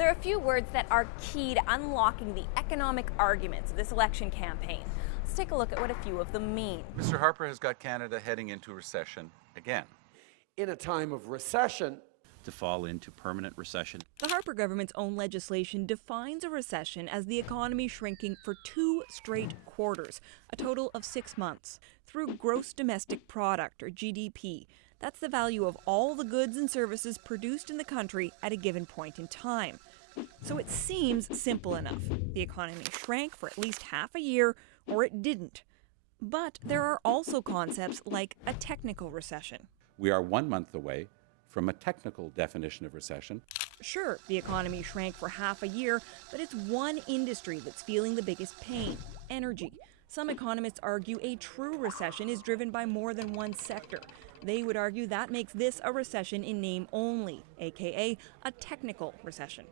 There are a few words that are key to unlocking the economic arguments of this election campaign. Let's take a look at what a few of them mean. Mr. Harper has got Canada heading into recession again. In a time of recession, to fall into permanent recession. The Harper government's own legislation defines a recession as the economy shrinking for 2 straight quarters, a total of 6 months, through gross domestic product, or GDP. That's the value of all the goods and services produced in the country at a given point in time. So it seems simple enough. The economy shrank for at least half a year, or it didn't. But there are also concepts like a technical recession. We are 1 month away from a technical definition of recession. Sure, the economy shrank for half a year, but it's one industry that's feeling the biggest pain: energy. Some economists argue a true recession is driven by more than one sector. They would argue that makes this a recession in name only, aka a technical recession.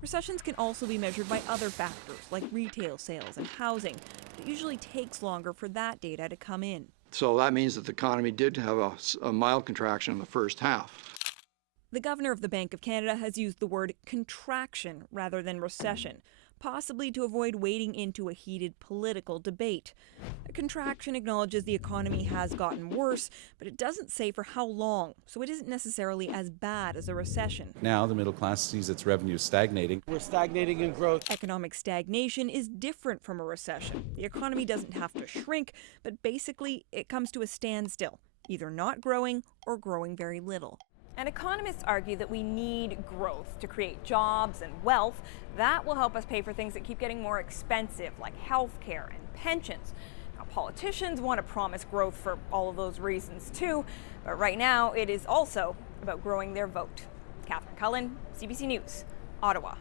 Recessions can also be measured by other factors like retail sales and housing. It usually takes longer for that data to come in. So that means that the economy did have a mild contraction in the first half. The governor of the Bank of Canada has used the word contraction rather than recession, possibly to avoid wading into a heated political debate. A contraction acknowledges the economy has gotten worse, but it doesn't say for how long, so it isn't necessarily as bad as a recession. Now the middle class sees its revenues stagnating. we're stagnating in growth. Economic stagnation is different from a recession. The economy doesn't have to shrink, but basically it comes to a standstill, either not growing or growing very little. And economists argue that we need growth to create jobs and wealth. That will help us pay for things that keep getting more expensive, like healthcare and pensions. Now, politicians want to promise growth for all of those reasons too, but right now it is also about growing their vote. Catherine Cullen, CBC News, Ottawa.